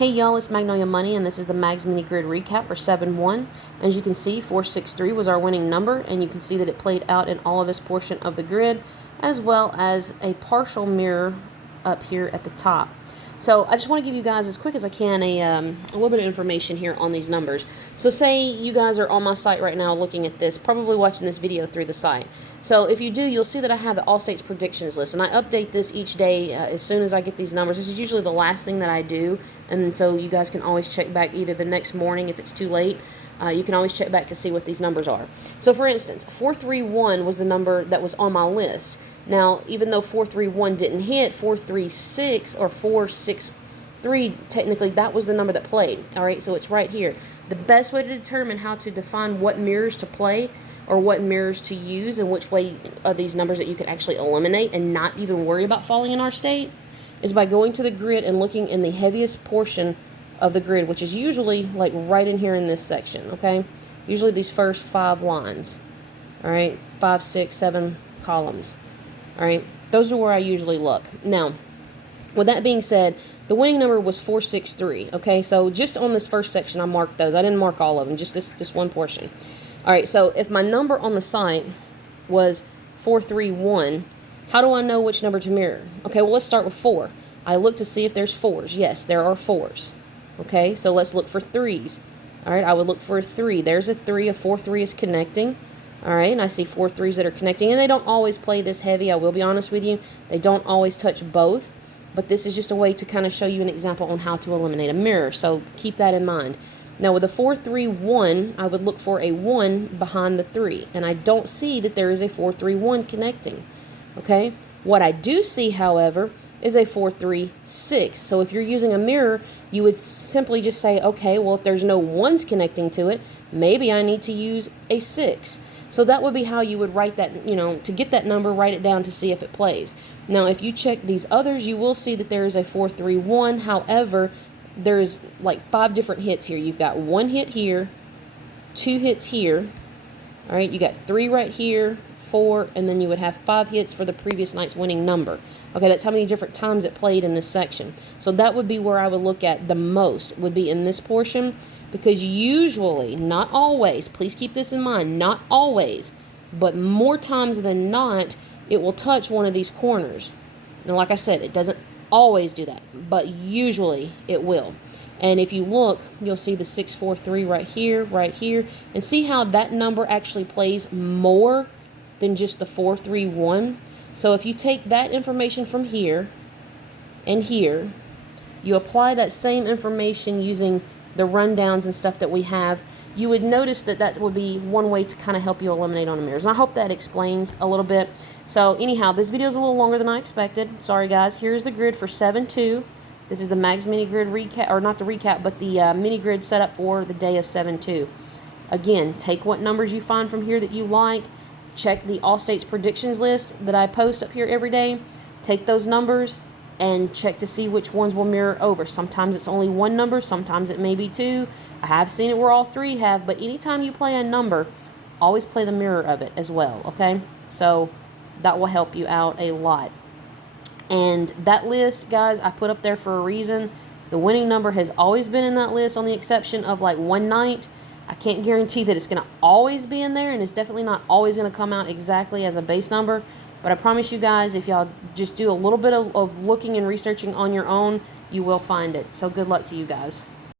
Hey y'all, it's Magnolia Money, and this is the Mags Mini Grid recap for 7-1. As you can see, 463 was our winning number, and you can see that it played out in all of this portion of the grid, as well as a partial mirror up here at the top. So I just want to give you guys, as quick as I can, a little bit of information here on these numbers. So say you guys are on my site right now looking at this, probably watching this video through the site. So if you do, you'll see that I have the Allstate's predictions list, and I update this each day as soon as I get these numbers. This is usually the last thing that I do, and so you guys can always check back either the next morning if it's too late. You can always check back to see what these numbers are. So for instance, 431 was the number that was on my list. Now, even though 431 didn't hit, 436 or 463, technically that was the number that played. All right, so it's right here. The best way to determine how to define what mirrors to play or what mirrors to use and which way of these numbers that you can actually eliminate and not even worry about falling in our state is by going to the grid and looking in the heaviest portion of the grid, which is usually like right in here in this section, okay? Usually these first 5 lines, all right? 5, 6, 7 columns, all right? Those are where I usually look. Now, with that being said, the winning number was 463, okay? So just on this first section, I marked those. I didn't mark all of them, just this one portion. All right, so if my number on the site was 431, how do I know which number to mirror? Okay, well, let's start with 4. I look to see if there's 4s. Yes, there are 4s. Okay, so let's look for 3s. All right, I would look for a 3. There's a 3. A 4-3 is connecting. All right, and I see 4 3s that are connecting. And they don't always play this heavy, I will be honest with you. They don't always touch both. But this is just a way to kind of show you an example on how to eliminate a mirror. So keep that in mind. Now with a 4-3-1, I would look for a 1 behind the 3. And I don't see that there is a 4-3-1 connecting. Okay, what I do see, however, is a 4-3-6. So if you're using a mirror, you would simply just say, okay, well, if there's no 1s connecting to it, maybe I need to use a 6. So that would be how you would write that, to get that number, write it down to see if it plays. Now, if you check these others, you will see that there is a 4-3-1. However, there's like 5 different hits here. You've got 1 hit here, 2 hits here. All right, you got 3 right here, 4, and then you would have 5 hits for the previous night's winning number. Okay, that's how many different times it played in this section. So that would be where I would look at the most, would be in this portion, because usually, not always, please keep this in mind, not always, but more times than not, it will touch one of these corners. Now, like I said, it doesn't always do that, but usually it will. And if you look, you'll see the 6-4-3 right here, and see how that number actually plays more than just the 4-3-1. So if you take that information from here and here, you apply that same information using the rundowns and stuff that we have, you would notice that that would be one way to kind of help you eliminate on the mirrors. And I hope that explains a little bit. So anyhow, this video is a little longer than I expected. Sorry guys. Here's the grid for 7-2. This is the Mags Mini Grid recap, or not the recap, but the mini grid setup for the day of 7-2. Again, take what numbers you find from here that you like. Check the Allstate's predictions list that I post up here every day. Take those numbers and check to see which ones will mirror over. Sometimes it's only 1 number, sometimes it may be 2. I have seen it where all 3 have, but anytime you play a number, always play the mirror of it as well, okay? So that will help you out a lot. And that list, guys, I put up there for a reason. The winning number has always been in that list, on the exception of like one night. I can't guarantee that it's going to always be in there, and it's definitely not always going to come out exactly as a base number. But I promise you guys, if y'all just do a little bit of looking and researching on your own, you will find it. So good luck to you guys.